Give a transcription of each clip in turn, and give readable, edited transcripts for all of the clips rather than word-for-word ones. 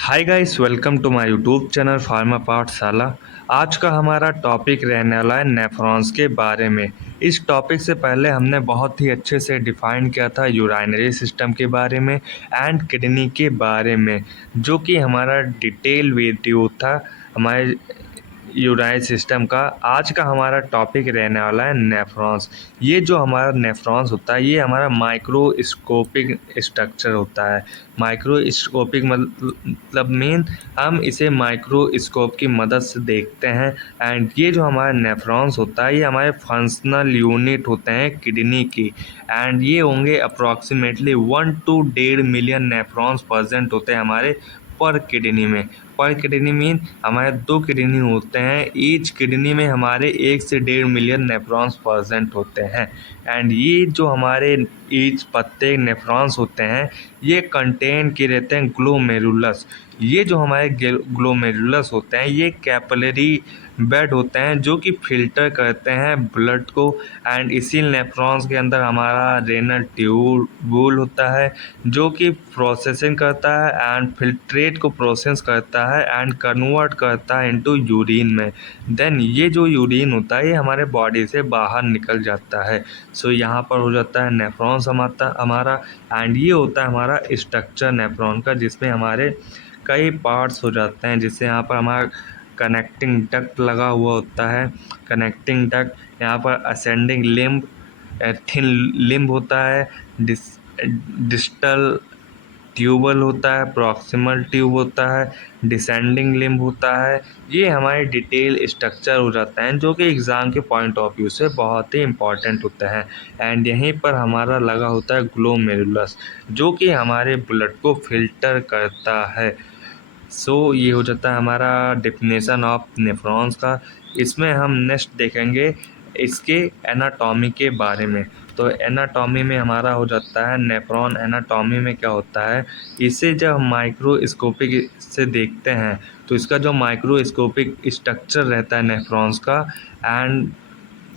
Hi guys, welcome to my YouTube channel pharma Pathshala. आज का हमारा टॉपिक रहने वाला है नेफ्रॉन्स के बारे में। इस टॉपिक से पहले हमने बहुत ही अच्छे से डिफाइन किया था यूराइनरी सिस्टम के बारे में एंड किडनी के बारे में, जो कि हमारा डिटेल वीडियो था हमारे यूराइन सिस्टम का। आज का हमारा टॉपिक रहने वाला है नेफ्रॉन्स। ये जो हमारा नेफ्रॉन्स होता है ये हमारा माइक्रोस्कोपिक स्ट्रक्चर होता है। माइक्रोस्कोपिक मतलब मीन हम इसे माइक्रोस्कोप की मदद से देखते हैं। एंड ये जो हमारा नेफ्रॉन्स होता है ये हमारे फंक्शनल यूनिट होते हैं किडनी की। एंड ये होंगे approximately 1 to 1.5 million nephrons present होते हैं हमारे पर किडनी में। पर किडनी मीन हमारे 2 किडनी होते हैं, ईच किडनी में हमारे 1 से 1.5 मिलियन नेफ्रॉन्स प्रेजेंट होते हैं। एंड ये जो हमारे ईच प्रत्येक नेफ्रॉन्स होते हैं ये कंटेन किए रहते हैं ग्लोमेरुलस। ये जो हमारे ग्लोमेरुलस होते हैं ये कैपिलरी बेड होते हैं जो कि फिल्टर करते हैं ब्लड को। एंड इसी नेफ्रॉन्स के अंदर हमारा रेनल ट्यूब्यूल होता है जो कि प्रोसेसिंग करता है एंड फिल्ट्रेट को प्रोसेस करता है एंड कन्वर्ट करता है इनटू यूरिन में। देन ये जो यूरिन होता है ये हमारे बॉडी से बाहर निकल जाता है। सो यहाँ पर हो जाता है नेफ्रॉन्स हमारा। एंड ये होता है हमारा स्ट्रक्चर नेफ्रॉन का, जिसमें हमारे कई पार्ट्स हो जाते हैं। जिससे यहाँ पर हमारा कनेक्टिंग डक्ट लगा हुआ होता है। कनेक्टिंग डक्ट यहाँ पर असेंडिंग लिम्ब, थिन लिम्ब होता है, डिस्टल ट्यूबल होता है, प्रॉक्सिमल ट्यूब होता है, डिसेंडिंग लिम्ब होता है। ये हमारे डिटेल स्ट्रक्चर हो जाते हैं जो कि एग्ज़ाम के पॉइंट ऑफ व्यू से बहुत ही इम्पॉर्टेंट होते हैं। एंड यहीं पर हमारा लगा होता है ग्लोमेरुलस जो कि हमारे ब्लड को फिल्टर करता है। सो ये हो जाता है हमारा डेफिनेशन ऑफ नेफ्रॉन्स का। इसमें हम नेक्स्ट देखेंगे इसके एनाटॉमी के बारे में। तो एनाटॉमी में हमारा हो जाता है नेफ्रॉन। एनाटॉमी में क्या होता है, इसे जब हम माइक्रोस्कोपिक से देखते हैं तो इसका जो माइक्रोस्कोपिक स्ट्रक्चर रहता है नेफ्रॉन्स का एंड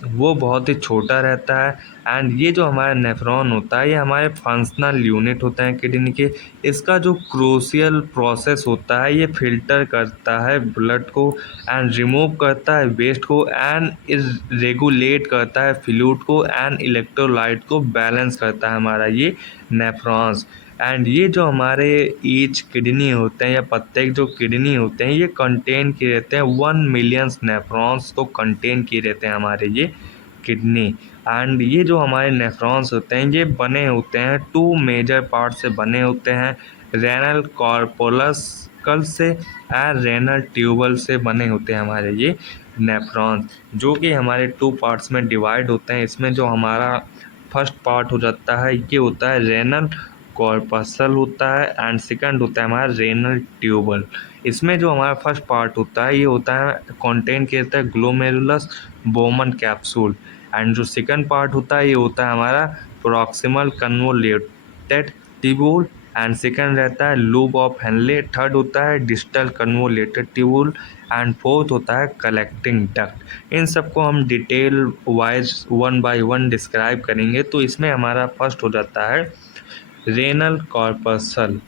वो बहुत ही छोटा रहता है। एंड ये जो हमारा नेफ्रॉन होता है ये हमारे फंक्शनल यूनिट होते हैं किडनी के। इसका जो क्रूशियल प्रोसेस होता है ये फिल्टर करता है ब्लड को एंड रिमूव करता है वेस्ट को एंड रेगुलेट करता है फ्लूइड को एंड इलेक्ट्रोलाइट को बैलेंस करता है हमारा ये नेफ्रॉन्स। एंड ये जो हमारे ईच किडनी होते हैं या प्रत्येक जो किडनी होते हैं ये कंटेन किए रहते हैं 1 मिलियन नेफ्रॉन्स को कंटेन किए रहते हैं हमारे ये किडनी। एंड ये जो हमारे नेफ्रॉन्स होते हैं ये बने होते हैं 2 मेजर पार्ट से बने होते हैं, रेनल कॉर्पोलस्कल से एंड रेनल ट्यूबल से बने होते हैं हमारे ये नेफ्रॉन्स, जो कि हमारे 2 पार्ट्स में डिवाइड होते हैं। इसमें जो हमारा फर्स्ट पार्ट हो जाता है ये होता है रेनल कॉर्पसल होता है एंड सेकंड होता है हमारा रेनल ट्यूबल। इसमें जो हमारा फर्स्ट पार्ट होता है ये होता है कंटेन करता है ग्लोमेरुलस बोमन कैप्सूल। एंड जो सेकंड पार्ट होता है ये होता है हमारा proximal convoluted tubule and second रहता है लूप ऑफ हेनले। थर्ड होता है distal convoluted tubule and fourth होता है कलेक्टिंग डक्ट। इन सबको हम डिटेल वाइज 1 by 1 डिस्क्राइब करेंगे। तो इसमें हमारा फर्स्ट हो जाता है रेनल कॉर्पसल।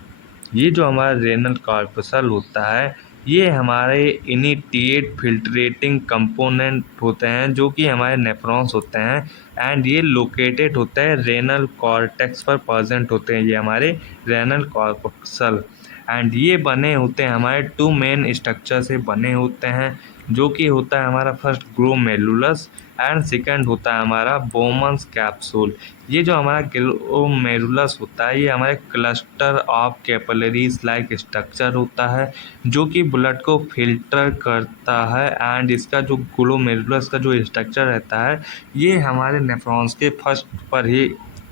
ये जो हमारा रेनल कॉर्पसल होता है ये हमारे इनिटिएट फिल्ट्रेटिंग कंपोनेंट होते हैं जो कि हमारे नेफ्रॉन्स होते हैं। एंड ये लोकेटेड होते हैं रेनल कॉर्टेक्स पर प्रेजेंट होते हैं ये हमारे रेनल कॉर्पसल। एंड ये बने होते हैं हमारे 2 मेन स्ट्रक्चर से बने होते हैं जो कि होता है हमारा फर्स्ट ग्लोमेरुलस एंड सेकंड होता है हमारा बोमन्स कैप्सूल। ये जो हमारा ग्लोमेरुलस होता है ये हमारे cluster of capillaries like structure होता है जो कि ब्लड को फिल्टर करता है। एंड इसका जो ग्लोमेरुलस का जो स्ट्रक्चर रहता है ये हमारे नेफ्रॉन्स के फर्स्ट पर ही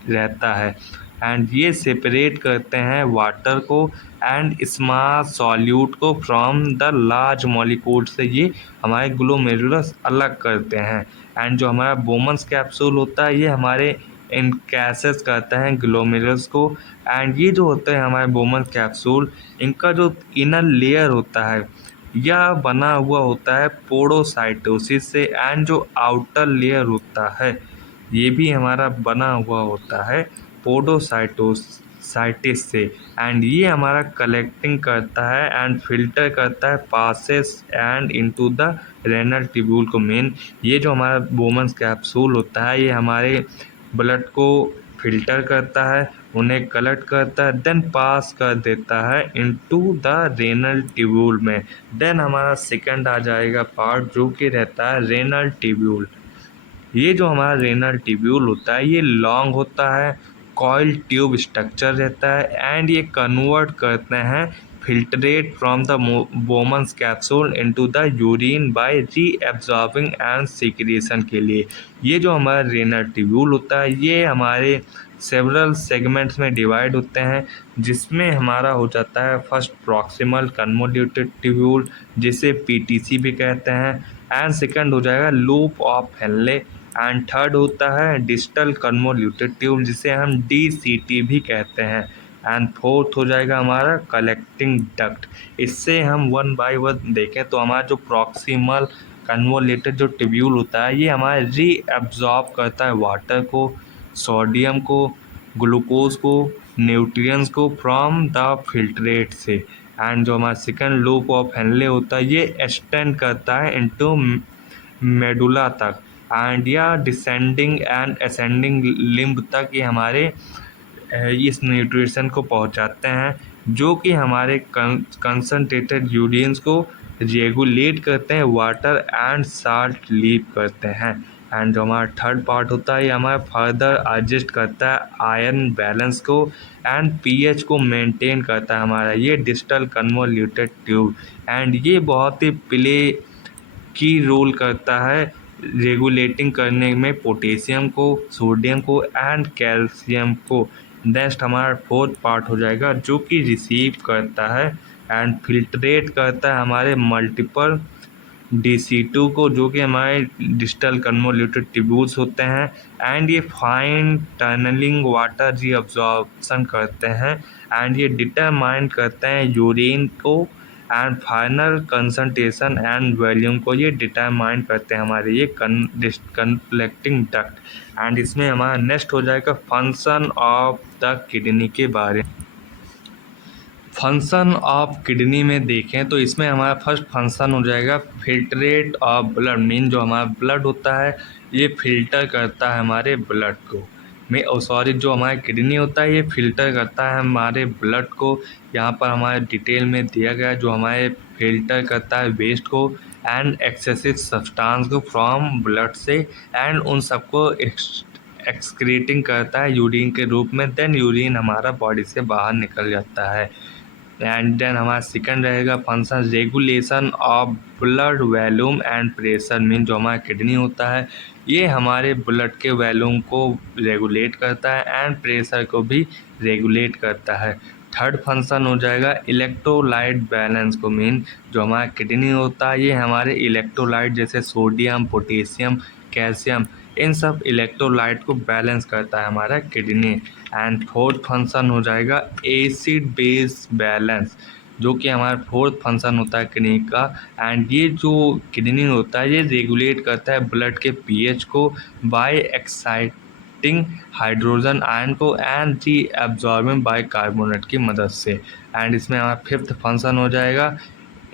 रहता है। एंड ये सेपरेट करते हैं वाटर को एंड स्मॉल सॉल्यूट को फ्रॉम द लार्ज मॉलिक्यूल से ये हमारे ग्लोमेरुलस अलग करते हैं। एंड जो हमारा बोमन्स कैप्सूल होता है ये हमारे इनकैसेस करते हैं ग्लोमेरुलस को। एंड ये जो होते हैं हमारे बोमन्स कैप्सूल इनका जो इनर लेयर होता है यह बना हुआ होता है पोडोसाइटोसिस से एंड जो आउटर लेयर होता है ये भी हमारा बना हुआ होता है पोडोसाइटोसिस साइटिस से, एंड ये हमारा कलेक्टिंग करता है एंड फिल्टर करता है passes and into the renal tubule को। मेन ये जो हमारा बोमन्स कैप्सूल होता है ये हमारे ब्लड को फिल्टर करता है, उन्हें कलेक्ट करता है, देन पास कर देता है इनटू द रेनल ट्यूब्यूल में। देन हमारा सेकंड आ जाएगा पार्ट जो कि रहता है रेनल ट्यूब्यूल। ये जो हमारा रेनल ट्यूब्यूल होता है ये लॉन्ग होता है, कॉइल ट्यूब स्ट्रक्चर रहता है, एंड ये कन्वर्ट करते हैं filtrate from the Bowman's capsule into the urine by reabsorbing and secretion के लिए। ये जो हमारा रेनल ट्यूब्यूल होता है ये हमारे सेवरल सेगमेंट्स में डिवाइड होते हैं, जिसमें हमारा हो जाता है फर्स्ट प्रॉक्सिमल कन्वोल्यूटेड ट्यूब्यूल जिसे पीटीसी भी कहते हैं, एंड सेकंड हो जाएगा loop of Henle, and third होता है डिस्टल कन्वोल्यूटेड ट्यूब जिसे हम डीसीटी भी कहते हैं, एंड फोर्थ हो जाएगा हमारा कलेक्टिंग डक्ट। इससे हम वन बाय वन देखें तो हमारा जो प्रॉक्सिमल कन्वोल्यूटेड जो ट्यूब्यूल होता है ये हमारा रीअब्सॉर्ब करता है वाटर को, सोडियम को, ग्लूकोज को, न्यूट्रिएंट्स को फ्रॉम द फिल्ट्रेट से, एंड जो हमारा सेकंड लूप ऑफ हेनले होता है ये एक्सटेंड करता है इनटू मेडुला तक, एंड या डिसेंडिंग एंड असेंडिंग लिम्ब तक ये हमारे इस न्यूट्रिशन को पहुंचाते हैं, जो कि हमारे कंसनट्रेटेड यूरिन्स को रेगुलेट करते हैं, वाटर एंड साल्ट लीव करते हैं, एंड जो हमारा थर्ड पार्ट होता है ये हमारा फर्दर एडजस्ट करता है आयरन बैलेंस को एंड पीएच को मेंटेन करता है हमारा ये डिस्टल कन्वोल्यूटेड ट्यूब, एंड ये बहुत ही प्ले की रोल करता है रेगुलेटिंग करने में पोटेशियम को, सोडियम को एंड कैल्शियम को। नेक्स्ट हमारा फोर्थ पार्ट हो जाएगा जो कि रिसीव करता है एंड फिल्ट्रेट करता है हमारे मल्टीपल DC2 को, जो कि हमारे डिस्टल कन्वोल्यूटेड ट्यूब्यूल्स होते हैं, एंड ये फाइन टनलिंग वाटर रीअब्जॉर्प्शन करते हैं, एंड ये डिटरमाइन करते हैं यूरिन को, and final concentration and volume को ये डिटरमाइन करते हैं हमारे ये कलेक्टिंग डक्ट। एंड इसमें हमारा नेक्स्ट हो जाएगा फंक्शन ऑफ द किडनी के बारे में। फंक्शन ऑफ किडनी में देखें तो इसमें हमारा फर्स्ट फंक्शन हो जाएगा फिल्ट्रेट ऑफ ब्लड। मीन जो हमारा ब्लड होता है ये फिल्टर करता है हमारे ब्लड को, जो हमारा किडनी होता है ये फिल्टर करता है हमारे ब्लड को। यहाँ पर हमारे डिटेल में दिया गया है जो हमारे फिल्टर करता है वेस्ट को एंड एक्सेसिव सब्सटेंस को फ्रॉम ब्लड से, एंड उन सबको एक्सक्रीटिंग करता है यूरिन के रूप में। देन यूरिन हमारा बॉडी से बाहर निकल जाता है। एंड देन हमारा सेकंड रहेगा function regulation of blood volume and pressure. Mean जो हमारा किडनी होता है ये हमारे ब्लड के वॉल्यूम को रेगुलेट करता है एंड प्रेशर को भी रेगुलेट करता है। थर्ड फंक्शन हो जाएगा इलेक्ट्रोलाइट बैलेंस को। मीन जो हमारा किडनी होता है ये हमारे इलेक्ट्रोलाइट जैसे सोडियम, पोटेशियम, कैल्शियम, इन सब इलेक्ट्रोलाइट को बैलेंस करता है हमारा किडनी। एंड फोर्थ फंक्शन हो जाएगा एसिड बेस बैलेंस, जो कि हमारा फोर्थ फंक्शन होता है किडनी का। एंड ये जो किडनी होता है ये रेगुलेट करता है ब्लड के पीएच को बाय एक्साइटिंग हाइड्रोजन आयन को and re absorbing bye carbonate की मदद से। एंड इसमें हमारा फिफ्थ फंक्शन हो जाएगा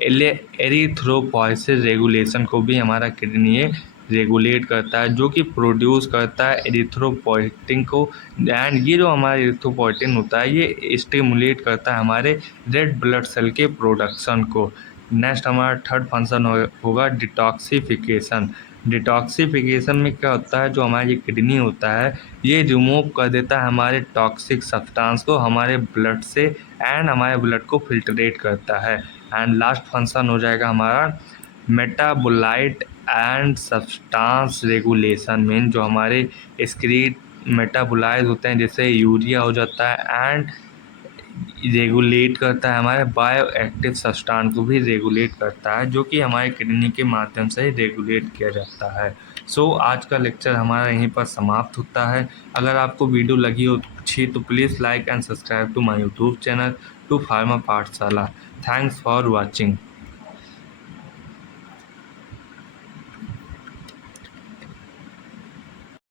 एरिथ्रोपॉइसिस रेगुलेशन को भी हमारा किडनी ये रेगुलेट करता है, जो कि प्रोड्यूस करता है एरिथ्रोपोइटिन को। एंड ये जो हमारा एरिथ्रोपोइटिन होता है ये स्टिमुलेट करता है हमारे रेड ब्लड सेल के प्रोडक्शन को। नेक्स्ट हमारा थर्ड फंक्शन होगा डिटॉक्सिफिकेशन। डिटॉक्सिफिकेशन में क्या होता है, जो हमारा ये किडनी होता है ये रिमूव कर देता है हमारे टॉक्सिक सब्सटेंस को हमारे ब्लड से, एंड हमारे ब्लड को फिल्ट्रेट करता है। एंड लास्ट फंक्शन हो जाएगा हमारा metabolite and substance regulation. Mean जो हमारे एक्सक्रीट मेटाबोलाइज होते हैं जैसे यूरिया हो जाता है, एंड रेगुलेट करता है हमारे बायो एक्टिव सब्सटेंस को भी रेगुलेट करता है, जो कि हमारे किडनी के माध्यम से रेगुलेट किया जाता है। सो आज का लेक्चर हमारा यहीं पर समाप्त होता है। अगर आपको वीडियो लगी हो अच्छी तो please like and subscribe to my YouTube channel to pharma Pathshala. Thanks for watching.